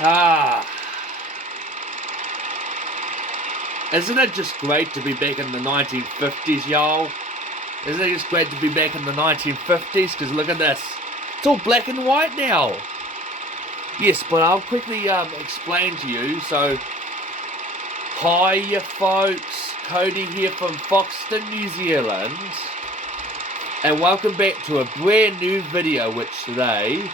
Ah, isn't it just great to be back in the 1950s, y'all? Isn't it just great to be back in the 1950s? Because look at this. It's all black and white now. Yes, but I'll quickly explain to you. So, hi, you folks. Cody here from Foxton, New Zealand. And welcome back to a brand new video, which today...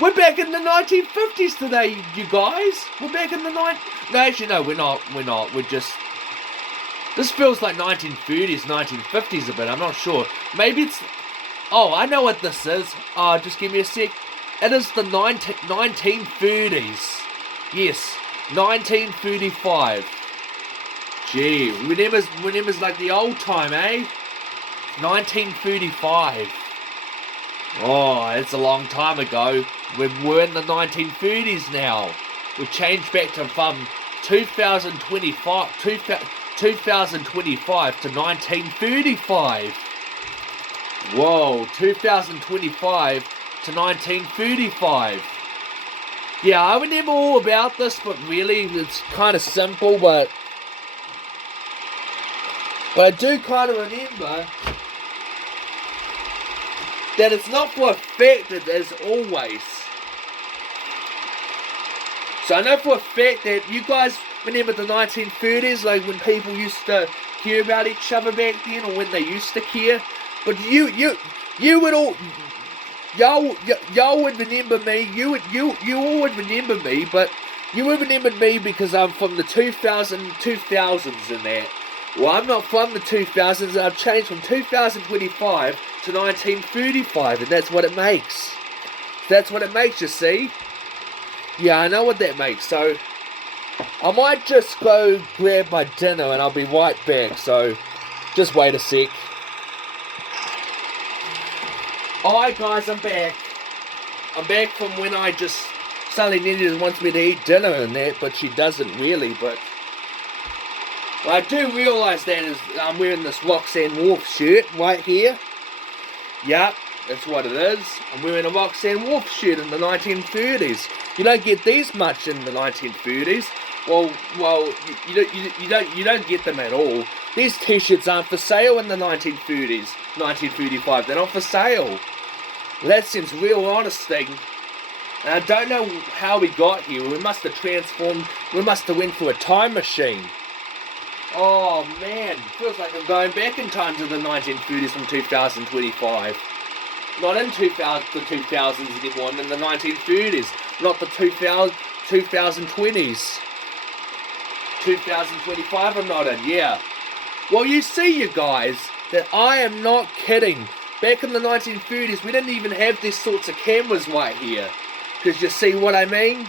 We're back in the 1950s today, you guys. We're back in the No, actually, no, we're not. We're just... This feels like 1930s, 1950s a bit. I'm not sure. Maybe it's... Oh, I know what this is. Just give me a sec. It is the 1930s. Yes, 1935. Gee, remembers like the old time, eh? 1935. Oh, it's a long time ago. We're in the 1930s now. We've changed back to from 2025 to 1935. Whoa, 2025 to 1935. Yeah, I remember all about this, but really, it's kind of simple, but I do kind of remember that it's not for a fact that as always. So I know for a fact that you guys remember the 1930s, like when people used to care about each other back then, or when they used to care. But you would all, y'all would remember me. You all would remember me, but you would remember me because I'm from the 2000s and that. Well, I'm not from the 2000s. I've changed from 2025 to 1935, and that's what it makes. That's what it makes, you see. Yeah, I know what that makes. So I might just go grab my dinner, and I'll be right back. So just wait a sec. Alright guys, I'm back. I'm back from when I just... Sally Ninja wants me to eat dinner and that, but she doesn't really, but... Well, I do realise that is I'm wearing this Roxanne Wolf shirt right here. Yep, that's what it is. I'm wearing a Roxanne Wolf shirt in the 1930s. You don't get these much in the 1930s. Well, you don't get them at all. These t-shirts aren't for sale in the 1930s, 1935. They're not for sale. Well, that seems real honesty. And I don't know how we got here. We must have transformed. We must have went through a time machine. Oh man, feels like I'm going back in time to the 1930s from 2025. Not in the 2000s anymore, I'm in the 1930s. Not the 2020s. 2025 I'm not in, yeah. Well, you see, you guys, that I am not kidding. Back in the 1930s, we didn't even have these sorts of cameras right here. Because you see what I mean?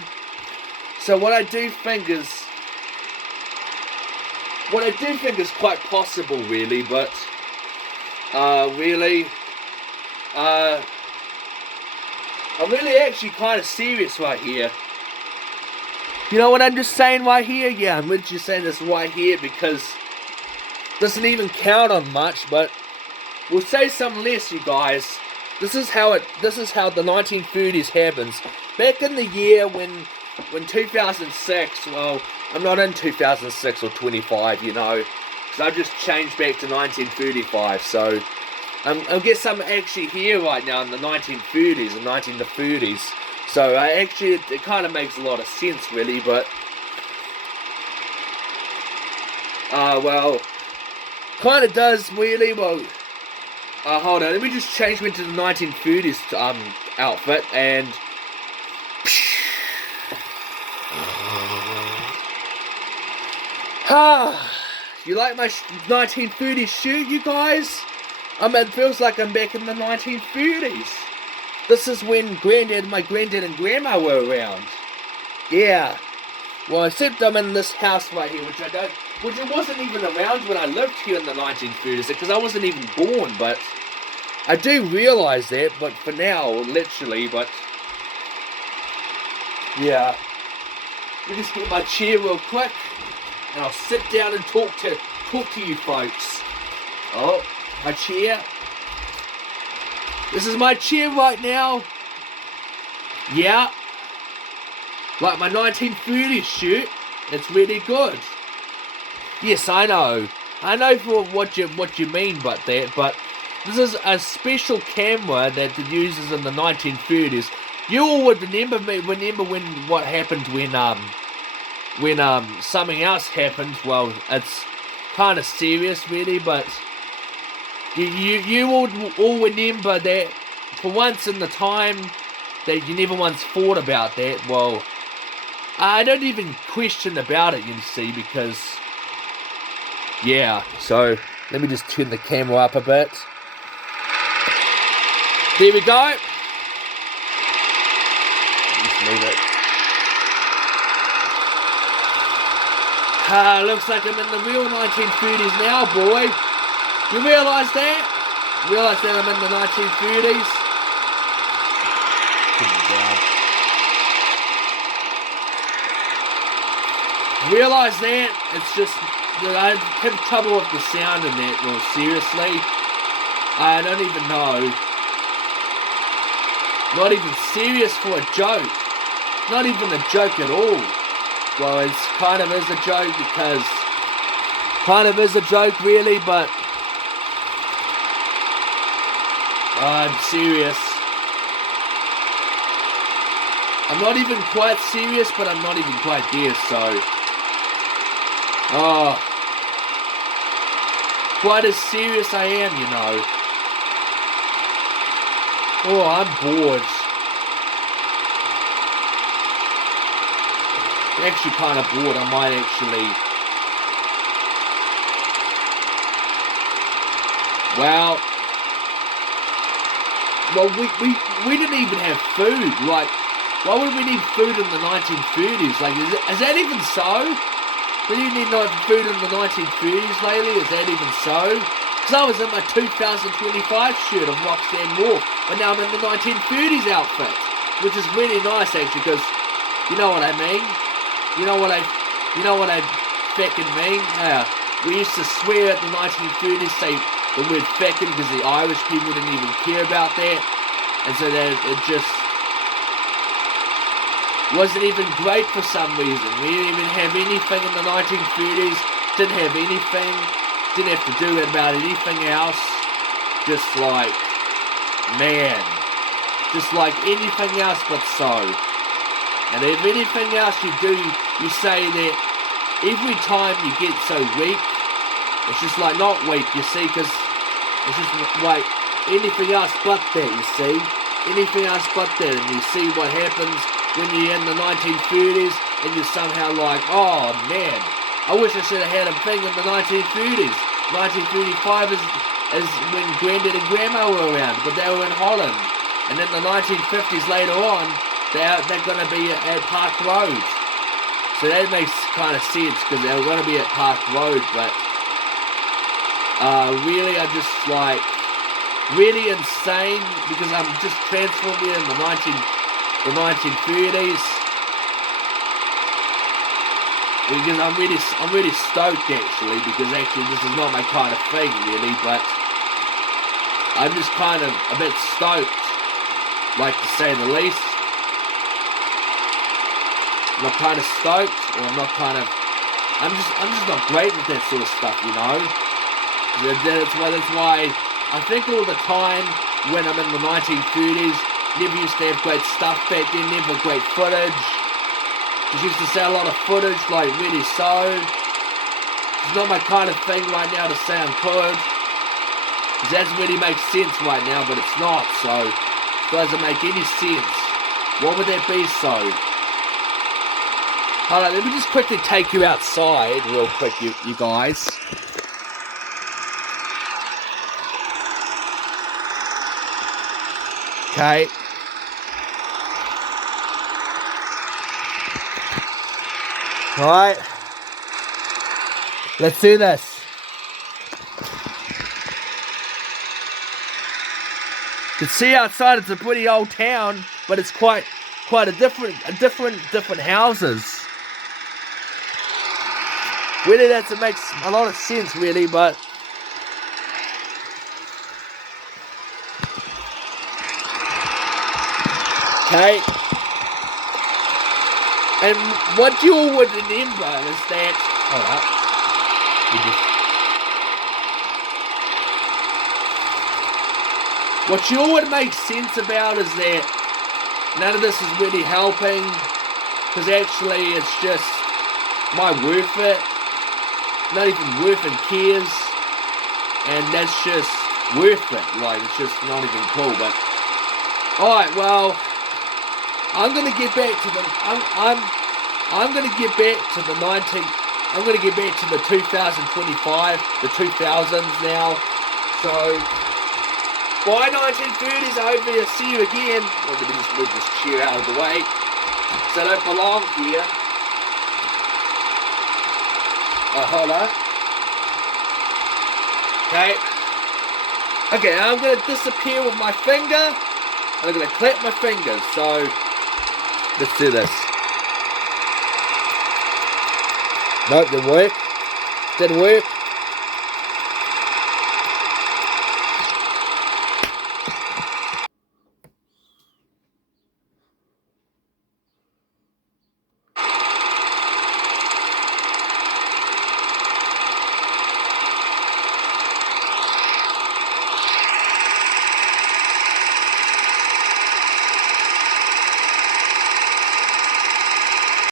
So what I do think is quite possible, really, but I'm really actually kind of serious right here. You know what I'm just saying right here? Yeah, I'm literally saying this right here because it doesn't even count on much, but we'll say some less, you guys. This is how the 1930s happens. Back in the year when 2006, well, I'm not in 2006 or 25, you know, because I've just changed back to 1935, so I guess I'm actually here right now in the 1930s and 1930s, so it kind of makes a lot of sense, really, but, well, kind of does, really, well, hold on, let me just change me to the 1930s, outfit, and... You like my 1930s shirt, you guys? It feels like I'm back in the 1930s. This is when my granddad and grandma were around. Yeah. Well, except I'm in this house right here, which it wasn't even around when I lived here in the 1930s, because I wasn't even born, but I do realise that, but for now, literally, but yeah. Let me just get my chair real quick. And I'll sit down and talk to you folks. Oh, my chair. This is my chair right now. Yeah. Like my 1930s shirt, it's really good. Yes, I know. I know for what you mean by that, but this is a special camera that it uses in the 1930s. You all would remember when what happened when something else happened. Well, it's kind of serious, really, but you all remember that for once in the time that you never once thought about that. Well, I don't even question about it, you see, because yeah. So let me just turn the camera up a bit. There we go. Let's move it. Looks like I'm in the real 1930s now, boy. You realise that? Realise that I'm in the 1930s? Put me down. Realise that? It's just that I have trouble with the sound in that, well, seriously. I don't even know. Not even serious for a joke. Not even a joke at all. Well, it's kind of is a joke because... Kind of is a joke, really, but... I'm serious. I'm not even quite serious, but I'm not even quite there, so... Oh... Quite as serious I am, you know. Oh, I'm bored. Actually kind of bored. I might actually... Well, we didn't even have food. Like, why would we need food in the 1930s? Like, is that even so? We didn't need no food in the 1930s lately. Is that even so? Because I was in my 2025 shirt of Roxanne Moore, but now I'm in the 1930s outfit, which is really nice actually, because you know what I mean. You know what I feckin' mean. Yeah, we used to swear at the 1930s, say the word feckin' because the Irish people didn't even care about that, and so that it just wasn't even great for some reason. We didn't even have anything in the 1930s. Didn't have anything. Didn't have to do about anything else. Just like, man. Just like anything else but so. And if anything else you do, you say that every time you get so weak, it's just like not weak, you see, because it's just like anything else but that, you see. Anything else but that. And you see what happens when you're in the 1930s and you're somehow like, oh man, I wish I should have had a thing in the 1930s. 1935 is when Granddad and Grandma were around, but they were in Holland. And in the 1950s later on, they're going to be at Park Road. So that makes kind of sense, because they were going to be at Park Road, but really I'm just like, really insane, because I'm just transformed here in the 1930s. Because I'm really stoked actually, because actually this is not my kind of thing really, but I'm just kind of a bit stoked, like to say the least. I'm not kind of stoked, or I'm just not great with that sort of stuff, you know. That's why I think all the time when I'm in the 1930s, never used to have great stuff back then, never great footage. Just used to say a lot of footage, like really so. It's not my kind of thing right now to say I'm good. It doesn't really make sense right now, but it's not, so it doesn't make any sense. What would that be so? Alright, let me just quickly take you outside real quick, you guys. Okay. Alright. Let's do this. You can see outside it's a pretty old town, but it's quite a different houses. Really, that makes a lot of sense, really, but okay. And what you all would remember is that... Hold up. What you all would make sense about is that none of this is really helping, because actually it's just my worth it, not even worth and cares, and that's just worth it, like it's just not even cool. But alright, well, I'm gonna get back to the I'm gonna get back to the 2025, the 2000s now. So by 1930s, I hope to see you again. Well, let me just move this chair out of the way, so I don't belong here. Hold on. Okay, I'm going to disappear with my finger, and I'm going to clap my fingers, so let's do this. Nope, didn't work. Didn't work.